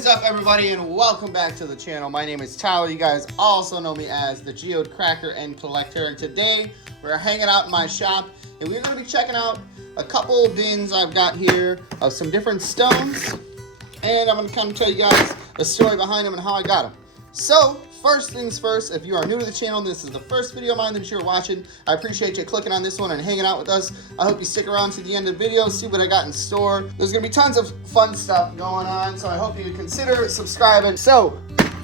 is up, everybody, and welcome back to the channel. My name is Tyler. You guys also know me as the Geode Cracker and Collector, and today we're hanging out in my shop and we're going to be checking out a couple bins I've got here of some different stones, and I'm going to kind of tell you guys the story behind them and how I got them. So first things first, if you are new to the channel, this is the first video of mine that you're watching. I appreciate you clicking on this one and hanging out with us. I hope you stick around to the end of the video, see what I got in store. There's gonna be tons of fun stuff going on, so I hope you consider subscribing. So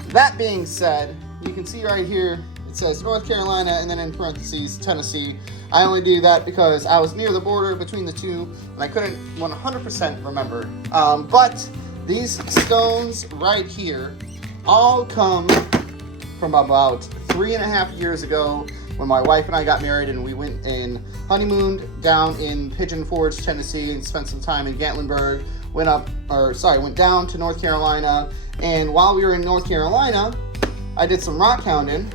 that being said, you can see right here, it says North Carolina and then in parentheses, Tennessee. I only do that because I was near the border between the two and I couldn't 100% remember. But these stones right here all come from about 3.5 years ago when my wife and I got married and we went and honeymooned down in Pigeon Forge, Tennessee, and spent some time in Gatlinburg. Went down to North Carolina, and while we were in North Carolina, I did some rockhounding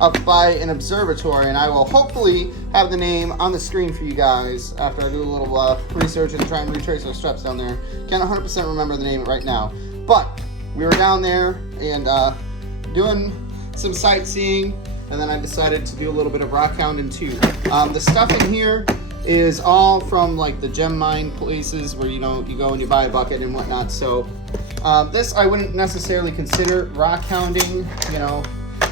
up by an observatory, and I will hopefully have the name on the screen for you guys after I do a little research and try and retrace those steps down there. Can't 100% remember the name right now, but we were down there and doing some sightseeing, and then I decided to do a little bit of rockhounding too. The stuff in here is all from like the gem mine places where you go and you buy a bucket and whatnot. So this I wouldn't necessarily consider rockhounding. You know,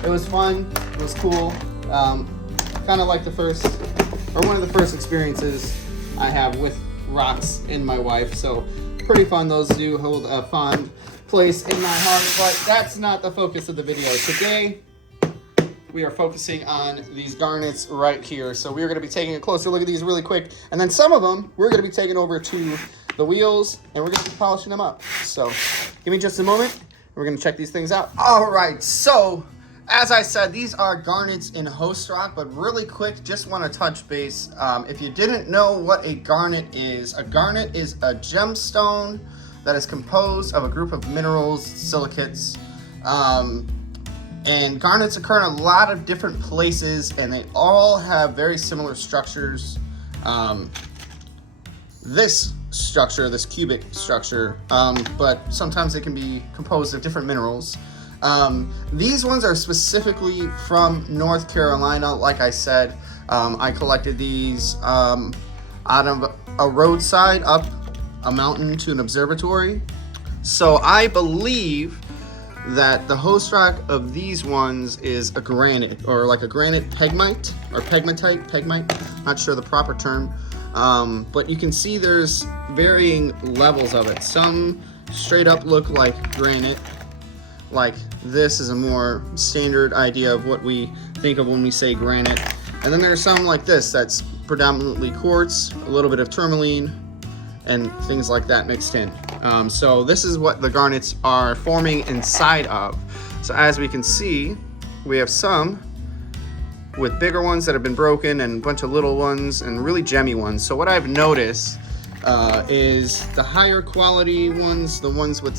it was fun, it was cool. Kind of like one of the first experiences I have with rocks in my wife. So pretty fun. Those do hold a fond place in my heart, but that's not the focus of the video. Today we are focusing on these garnets right here. So we're going to be taking a closer look at these really quick, and then some of them we're going to be taking over to the wheels and we're going to be polishing them up. So give me just a moment, we're going to check these things out. All right, so as I said, these are garnets in host rock, but really quick, just want to touch base. If you didn't know what a garnet is a gemstone that is composed of a group of minerals, silicates, and garnets occur in a lot of different places, and they all have very similar structures. This cubic structure, but sometimes they can be composed of different minerals. These ones are specifically from North Carolina. Like I said, I collected these out of a roadside up a mountain to an observatory. So I believe that the host rock of these ones is a granite, or like a granite pegmite or pegmatite, not sure the proper term. But you can see there's varying levels of it. Some straight up look like granite, like this is a more standard idea of what we think of when we say granite. And then there's some like this that's predominantly quartz, a little bit of tourmaline, and things like that mixed in. So this is what the garnets are forming inside of. So as we can see, we have some with bigger ones that have been broken and a bunch of little ones and really gemmy ones. So what I've noticed is the higher quality ones, the ones with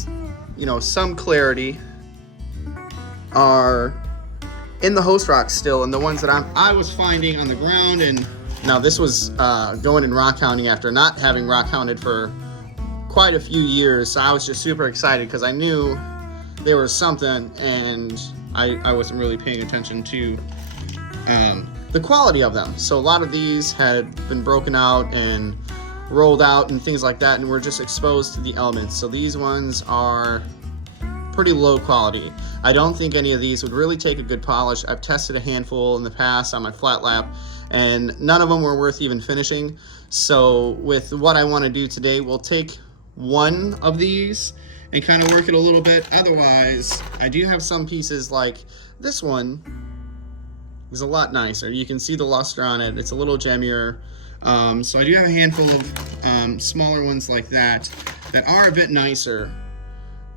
some clarity, are in the host rock still, and the ones that I was finding on the ground. And now this was going and rockhounding after not having rockhounded for quite a few years, so I was just super excited because I knew there was something, and I wasn't really paying attention to the quality of them. So a lot of these had been broken out and rolled out and things like that, and were just exposed to the elements. So these ones are pretty low quality. I don't think any of these would really take a good polish. I've tested a handful in the past on my flat lap, and none of them were worth even finishing. So with what I want to do today, we'll take one of these and kind of work it a little bit. Otherwise, I do have some pieces like this one is a lot nicer. You can see the luster on it. It's a little gemmier. So I do have a handful of smaller ones like that are a bit nicer,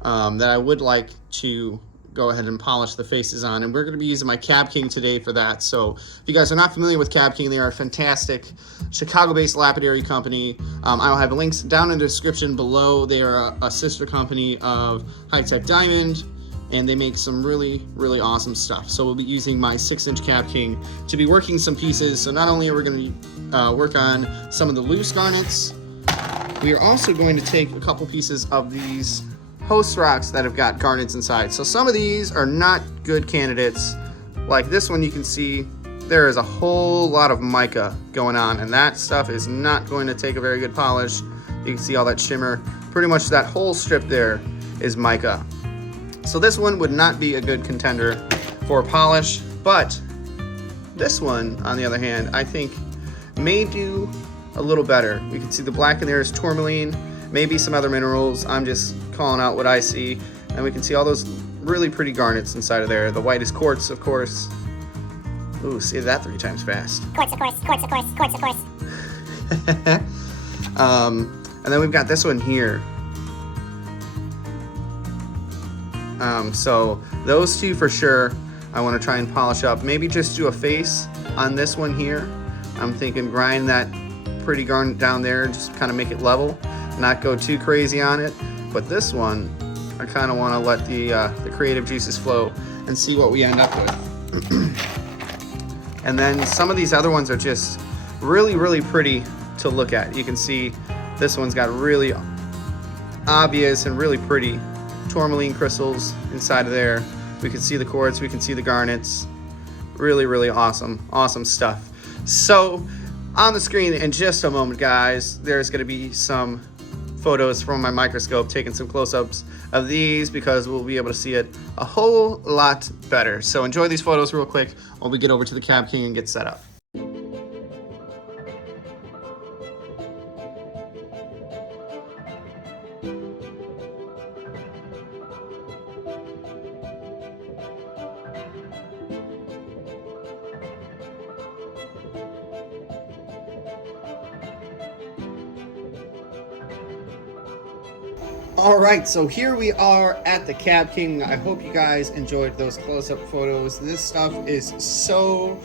that I would like to go ahead and polish the faces on, and we're going to be using my Cab King today for that. So if you guys are not familiar with Cab King, they are a fantastic Chicago-based lapidary company. I'll have links down in the description below. They are a sister company of High Tech Diamond, and they make some really, really awesome stuff. So we'll be using my 6-inch Cab King to be working some pieces. So not only are we going to work on some of the loose garnets, we are also going to take a couple pieces of these host rocks that have got garnets inside. So some of these are not good candidates. Like this one, you can see there is a whole lot of mica going on, and that stuff is not going to take a very good polish. You can see all that shimmer. Pretty much that whole strip there is mica. So this one would not be a good contender for polish, but this one, on the other hand, I think may do a little better. We can see the black in there is tourmaline, maybe some other minerals. I'm just calling out what I see. And we can see all those really pretty garnets inside of there. The white is quartz, of course. Ooh, say that 3 times fast. Quartz, of course, quartz, of course, quartz, of course. And then we've got this one here. So those two for sure, I want to try and polish up. Maybe just do a face on this one here. I'm thinking grind that pretty garnet down there and just kind of make it level, not go too crazy on it. But this one, I kind of want to let the creative juices flow and see what we end up with. And then some of these other ones are just really, really pretty to look at. You can see this one's got really obvious and really pretty tourmaline crystals inside of there. We can see the quartz, we can see the garnets. Really, really awesome stuff. So on the screen in just a moment, guys, there's going to be some photos from my microscope, taking some close-ups of these because we'll be able to see it a whole lot better. So enjoy these photos real quick while we get over to the Cab King and get set up. All right, so here we are at the Cab King. I hope you guys enjoyed those close-up photos. This stuff is so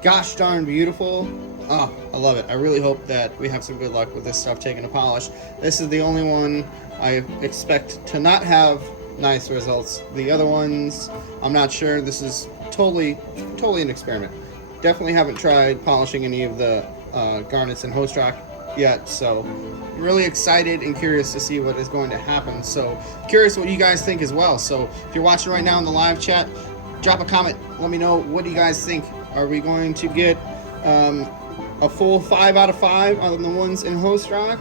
gosh darn beautiful. Oh, I love it. I really hope that we have some good luck with this stuff taking a polish. This is the only one I expect to not have nice results. The other ones, I'm not sure. This is totally an experiment. Definitely haven't tried polishing any of the garnets and host rock yet, so really excited and curious to see what is going to happen. So curious what you guys think as well. So if you're watching right now in the live chat, drop a comment, let me know what do you guys think. Are we going to get a full 5 out of 5 on the ones in host rock?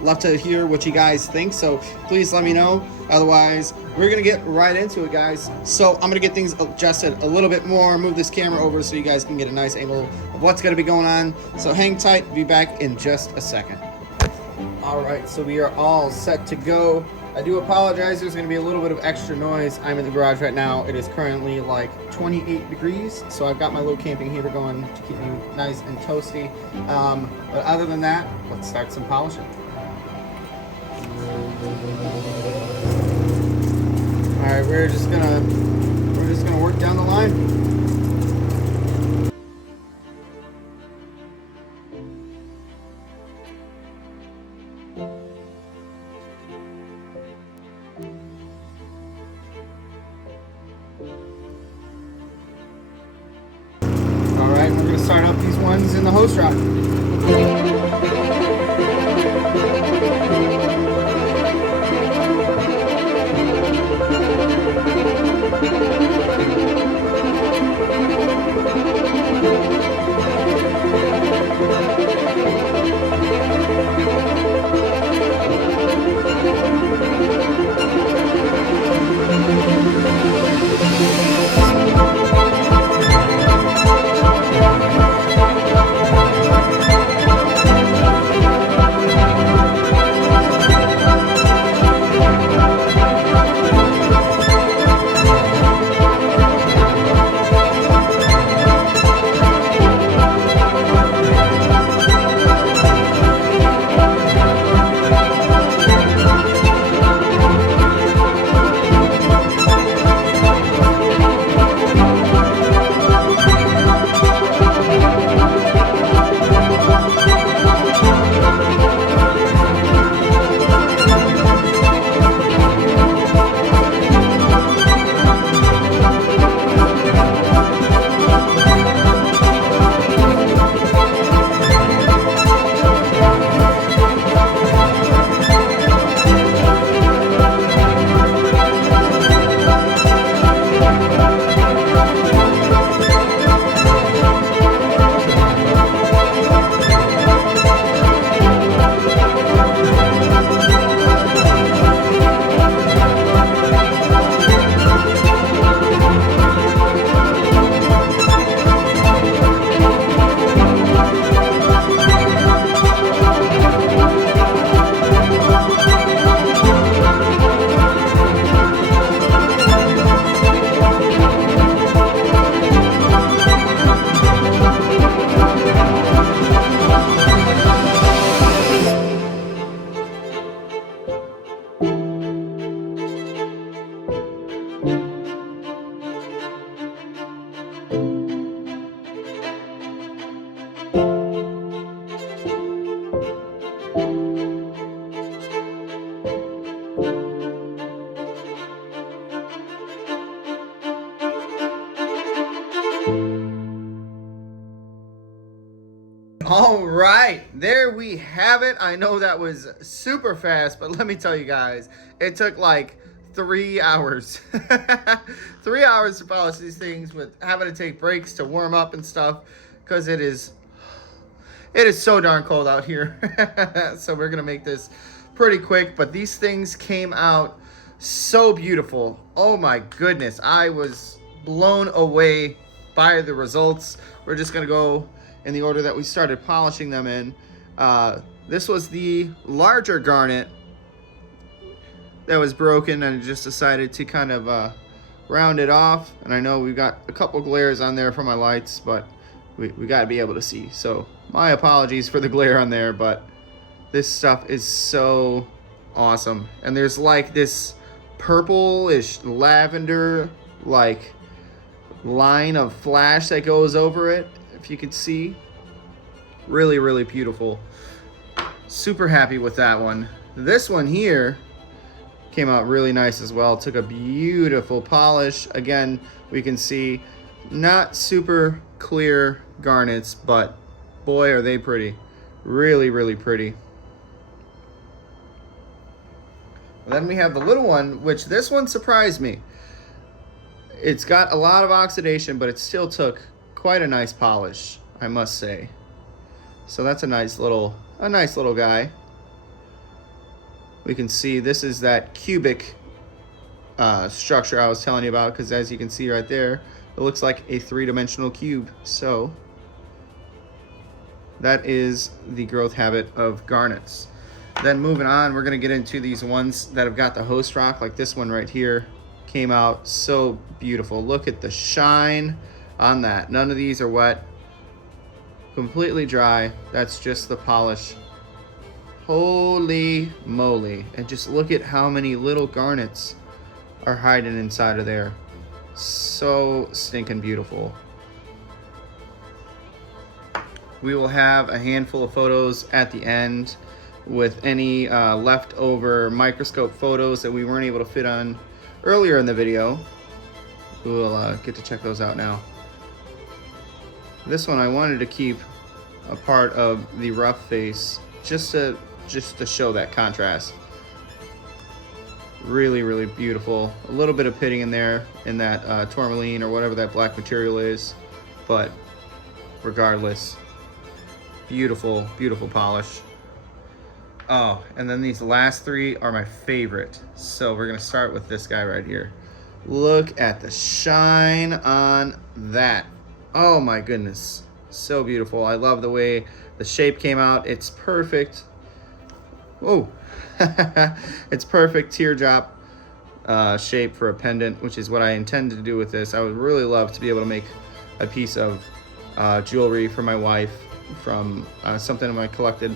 Love to hear what you guys think, so please let me know. Otherwise, we're gonna get right into it, guys. So I'm gonna get things adjusted a little bit more, move this camera over so you guys can get a nice angle of what's gonna be going on. So hang tight, be back in just a second. All right, so we are all set to go. I do apologize, there's gonna be a little bit of extra noise. I'm in the garage right now. It is currently like 28 degrees, so I've got my little camping heater going to keep me nice and toasty. But other than that, let's start some polishing. All right, we're just gonna work down the line. All right, we're gonna start up these ones in the host rock. we have it. I know that was super fast, but let me tell you guys, it took like 3 hours. 3 hours to polish these things with having to take breaks to warm up and stuff because it is so darn cold out here. So we're gonna make this pretty quick, but these things came out so beautiful. Oh my goodness, I was blown away by the results. We're just gonna go in the order that we started polishing them in. This was the larger garnet that was broken, and I just decided to kind of round it off. And I know we've got a couple glares on there for my lights, but we got to be able to see. So my apologies for the glare on there, but this stuff is so awesome. And there's like this purplish lavender like line of flash that goes over it, if you could see. Really, really beautiful. Super happy with that one. This one here came out really nice as well. Took a beautiful polish. Again, we can see not super clear garnets, but boy are they pretty. Really, really pretty. Then we have the little one, which this one surprised me. It's got a lot of oxidation, but it still took quite a nice polish, I must say. So that's a nice little guy. We can see this is that cubic structure I was telling you about, because as you can see right there, it looks like a three-dimensional cube. So that is the growth habit of garnets. Then moving on, we're going to get into these ones that have got the host rock, like this one right here. Came out so beautiful. Look at the shine on that. None of these are wet. Completely dry. That's just the polish. Holy moly. And just look at how many little garnets are hiding inside of there. So stinking beautiful. We will have a handful of photos at the end with any leftover microscope photos that we weren't able to fit on earlier in the video. We'll get to check those out now. This one I wanted to keep a part of the rough face just to show that contrast. Really, really beautiful. A little bit of pitting in there in that tourmaline or whatever that black material is, but regardless, beautiful, beautiful polish. Oh, and then these last three are my favorite. So we're gonna start with this guy right here. Look at the shine on that. Oh my goodness, so beautiful. I love the way the shape came out. It's perfect. Oh, it's perfect teardrop shape for a pendant, which is what I intended to do with this. I would really love to be able to make a piece of jewelry for my wife from something I collected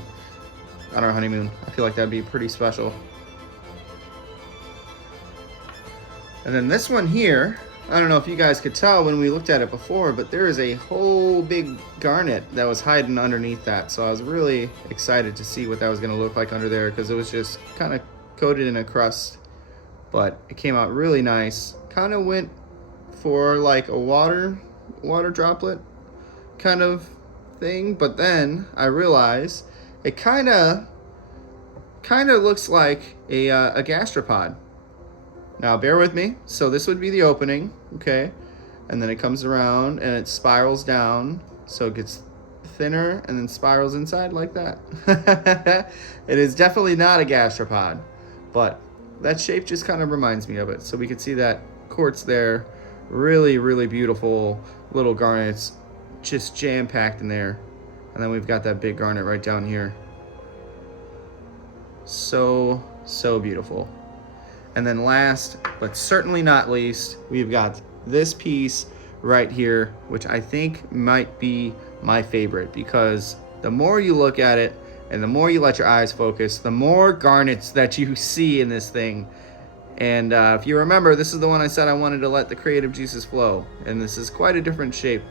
on our honeymoon. I feel like that'd be pretty special. And then this one here, I don't know if you guys could tell when we looked at it before, but there is a whole big garnet that was hiding underneath that. So I was really excited to see what that was going to look like under there, because it was just kind of coated in a crust, but it came out really nice. Kind of went for like a water droplet kind of thing, but then I realized it kind of looks like a gastropod. Now bear with me. So this would be the opening, okay? And then it comes around and it spirals down, so it gets thinner and then spirals inside like that. It is definitely not a gastropod, but that shape just kind of reminds me of it. So we can see that quartz there. Really, really beautiful little garnets just jam-packed in there. And then we've got that big garnet right down here. So beautiful. And then last, but certainly not least, we've got this piece right here, which I think might be my favorite, because the more you look at it and the more you let your eyes focus, the more garnets that you see in this thing. And if you remember, this is the one I said I wanted to let the creative juices flow. And this is quite a different shape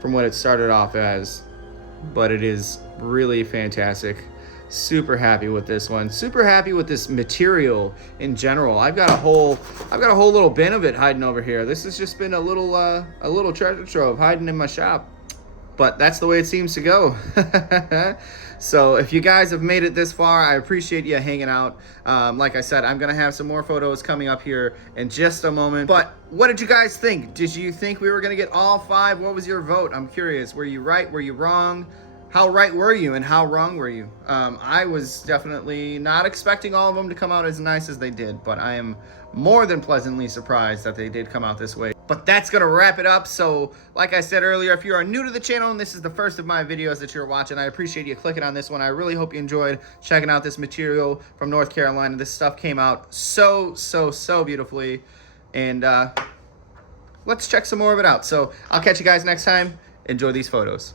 from what it started off as, but it is really fantastic. Super happy with this one. Super happy with this material in general. I've got a whole little bin of it hiding over here. This has just been a little treasure trove hiding in my shop. But that's the way it seems to go. So if you guys have made it this far, I appreciate you hanging out. Like I said, I'm gonna have some more photos coming up here in just a moment. But what did you guys think? Did you think we were gonna get all 5? What was your vote? I'm curious. Were you right? Were you wrong? How right were you and how wrong were you? I was definitely not expecting all of them to come out as nice as they did, but I am more than pleasantly surprised that they did come out this way. But that's gonna wrap it up. So like I said earlier, if you are new to the channel and this is the first of my videos that you're watching, I appreciate you clicking on this one. I really hope you enjoyed checking out this material from North Carolina. This stuff came out so beautifully. And let's check some more of it out. So I'll catch you guys next time. Enjoy these photos.